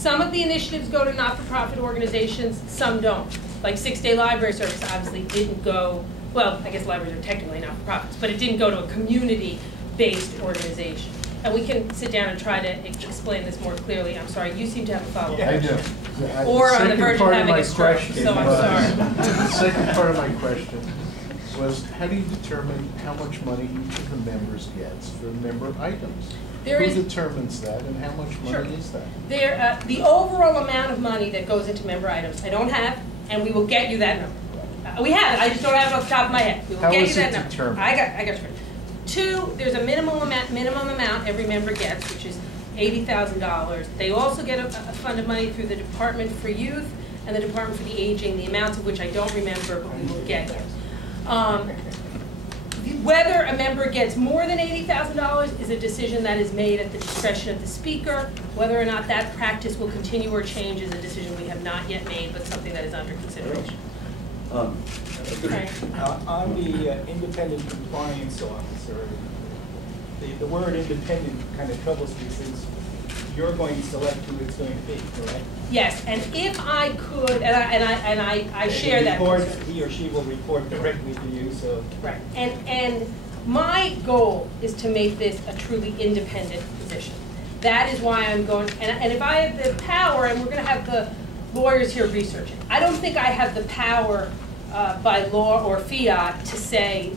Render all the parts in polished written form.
Some of the initiatives go to not-for-profit organizations, some don't. Like 6-Day Library Service obviously didn't go, well, I guess libraries are technically not-for-profits, but it didn't go to a community-based organization. And we can sit down and try to explain this more clearly. I'm sorry, you seem to have a follow-up. Yeah, I do. Or on the verge of having a stroke, so I'm sorry. The second part of my question was, how do you determine how much money each of the members gets for member items? Who determines that, and how much money is that? The overall amount of money that goes into member items, I don't have, and we will get you that number. We have it, I just don't have it off the top of my head. We will get you that number. Determined? I got you. 2, there's a minimum amount every member gets, which is $80,000. They also get a fund of money through the Department for Youth and the Department for the Aging, the amounts of which I don't remember, but we will get you. Whether a member gets more than $80,000 is a decision that is made at the discretion of the speaker. Whether or not that practice will continue or change is a decision we have not yet made, but something that is under consideration. On the independent compliance officer, the word independent kind of troubles me since you're going to select who it's going to be, correct? Yes, and if I could, and I share that. He or she will report directly to you, so. Right, and my goal is to make this a truly independent position. That is why I'm going, and if I have the power, and we're going to have the lawyers here researching, I don't think I have the power by law or fiat to say,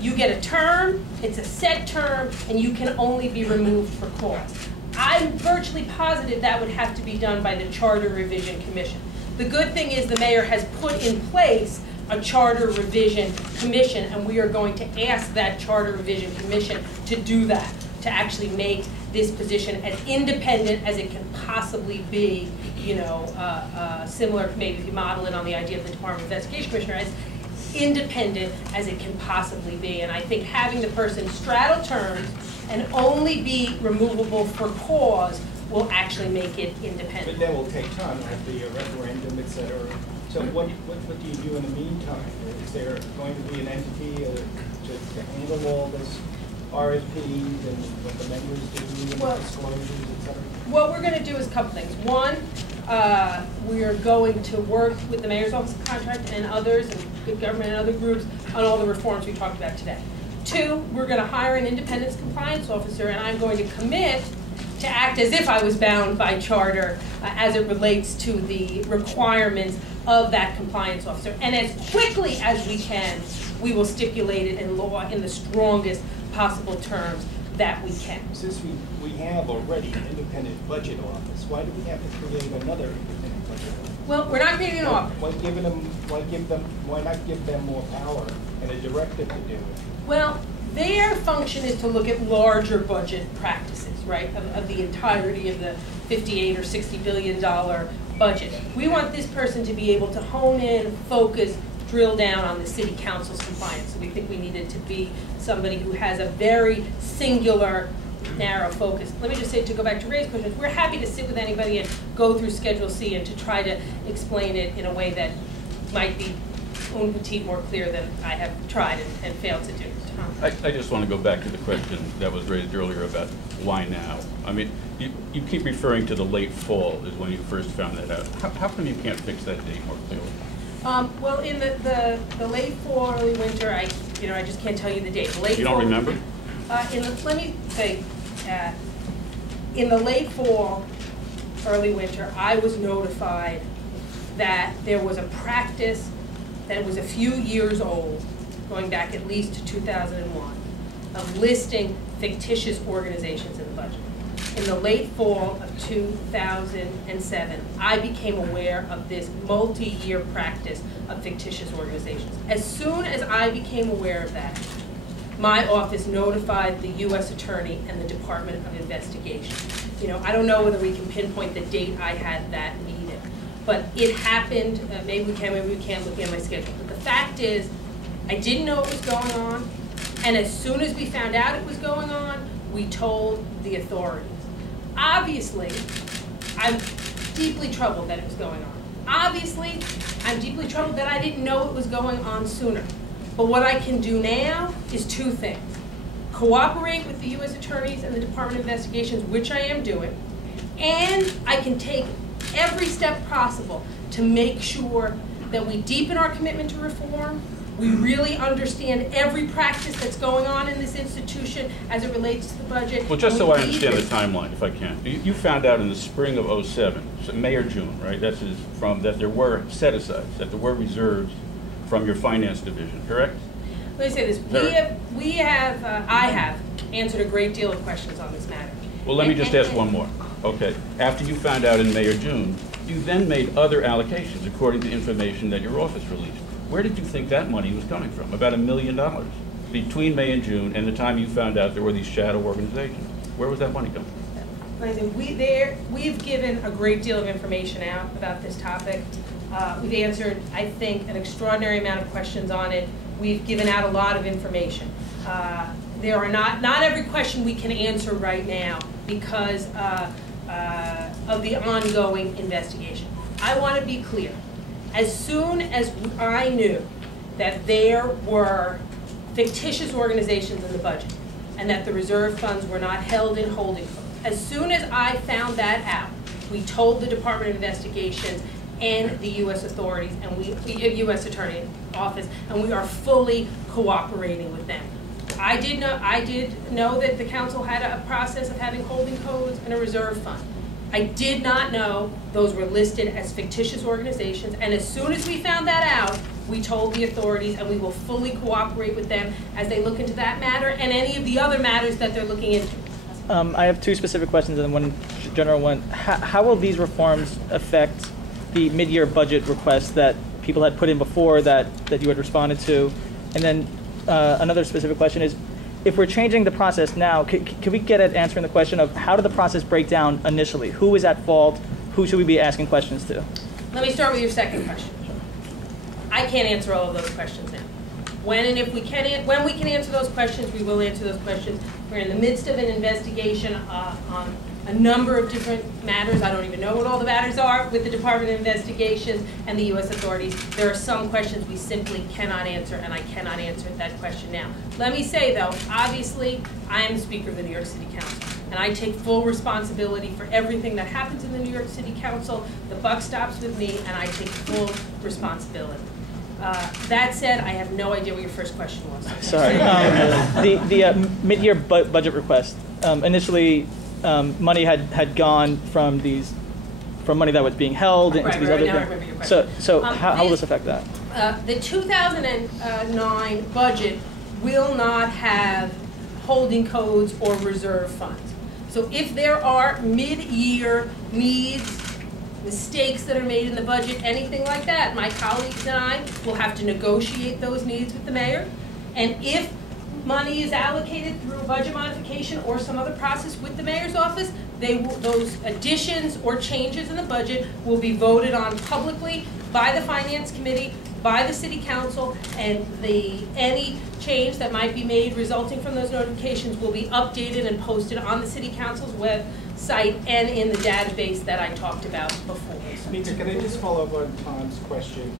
you get a term, it's a set term, and you can only be removed for cause. I'm virtually positive that would have to be done by the Charter Revision Commission. The good thing is the mayor has put in place a Charter Revision Commission, and we are going to ask that Charter Revision Commission to do that, to actually make this position as independent as it can possibly be, you know, similar, maybe if you model it on the idea of the Department of Investigation Commissioner, as independent as it can possibly be. And I think having the person straddle terms and only be removable for cause will actually make it independent. But that will take time, like the referendum, et cetera. So what do you do in the meantime? Is there going to be an entity to handle all this RFPs and what the members do and disclosures, et cetera? What we're going to do is a couple things. One, we are going to work with the Mayor's Office of Contract and others, and good government and other groups, on all the reforms we talked about today. 2, we're going to hire an independence compliance officer, and I'm going to commit to act as if I was bound by charter as it relates to the requirements of that compliance officer. And as quickly as we can, we will stipulate it in law in the strongest possible terms that we can. Since we have already an independent budget office, why do we have to create another independent budget office? Well, we're not creating an office. Why not give them more power and a directive to do it? Well, their function is to look at larger budget practices, right, of the entirety of the $58 or $60 billion budget. We want this person to be able to hone in, focus, drill down on the city council's compliance. So we think we needed to be somebody who has a very singular, narrow focus. Let me just say, to go back to Ray's questions, we're happy to sit with anybody and go through Schedule C and to try to explain it in a way that might be un petit more clear than I have tried and failed to do. Tom? I just want to go back to the question that was raised earlier about why now. I mean, you keep referring to the late fall is when you first found that out. How come you can't fix that date more clearly? Well, in the late fall, early winter, I just can't tell you the date. You don't remember? Let me say, in the late fall, early winter, I was notified that there was a practice that was a few years old, going back at least to 2001, of listing fictitious organizations in the budget. In the late fall of 2007, I became aware of this multi-year practice of fictitious organizations. As soon as I became aware of that, my office notified the U.S. Attorney and the Department of Investigation. You know, I don't know whether we can pinpoint the date I had that meeting, but it happened. Maybe we can, maybe we can't, looking at my schedule. But the fact is, I didn't know what was going on, and as soon as we found out it was going on, we told the authorities. Obviously, I'm deeply troubled that it was going on. Obviously, I'm deeply troubled that I didn't know it was going on sooner. But what I can do now is 2 things. Cooperate with the U.S. attorneys and the Department of Investigations, which I am doing, And I can take every step possible to make sure that we deepen our commitment to reform. We really understand every practice that's going on in this institution as it relates to the budget. Well, just so I understand the timeline, if I can. You found out in the spring of '07, so May or June, right? That there were set-asides, that there were reserves from your finance division, correct? Let me say this. I have answered a great deal of questions on this matter. Well, let me just ask one more. Okay. After you found out in May or June, you then made other allocations according to information that your office released. Where did you think that money was coming from? About $1 million between May and June and the time you found out there were these shadow organizations. Where was that money coming from? We've given a great deal of information out about this topic. We've answered, I think, an extraordinary amount of questions on it. We've given out a lot of information. There are not every question we can answer right now because of the ongoing investigation. I want to be clear. As soon as I knew that there were fictitious organizations in the budget and that the reserve funds were not held in holding codes, as soon as I found that out, we told the Department of Investigations and the U.S. authorities and U.S. Attorney Office, and we are fully cooperating with them. I did know that the council had a process of having holding codes and a reserve fund. I did not know those were listed as fictitious organizations, and as soon as we found that out, we told the authorities, and we will fully cooperate with them as they look into that matter and any of the other matters that they're looking into. I have two specific questions and one general one. How will these reforms affect the mid-year budget request that people had put in before that you had responded to? And then another specific question is, if we're changing the process now, can we get at answering the question of how did the process break down initially? Who was at fault? Who should we be asking questions to? Let me start with your second question. I can't answer all of those questions now. When we can answer those questions, we will answer those questions. We're in the midst of an investigation on a number of different matters. I don't even know what all the matters are with the Department of Investigations and the U.S. authorities. There are some questions we simply cannot answer, and I cannot answer that question now. Let me say, though, obviously, I am the Speaker of the New York City Council, and I take full responsibility for everything that happens in the New York City Council. The buck stops with me, and I take full responsibility. That said, I have no idea what your first question was. Sorry. The mid-year budget request. Initially, money had gone from money that was being held into these other. Now I remember your question. So how will this affect that? The 2009 budget will not have holding codes or reserve funds. So if there are mid-year needs, mistakes that are made in the budget, anything like that, my colleagues and I will have to negotiate those needs with the mayor. And if money is allocated through a budget modification or some other process with the mayor's office, those additions or changes in the budget will be voted on publicly by the finance committee, by the city council, and any change that might be made resulting from those notifications will be updated and posted on the city council's website and in the database that I talked about before. Speaker, can I just follow up on Tom's question?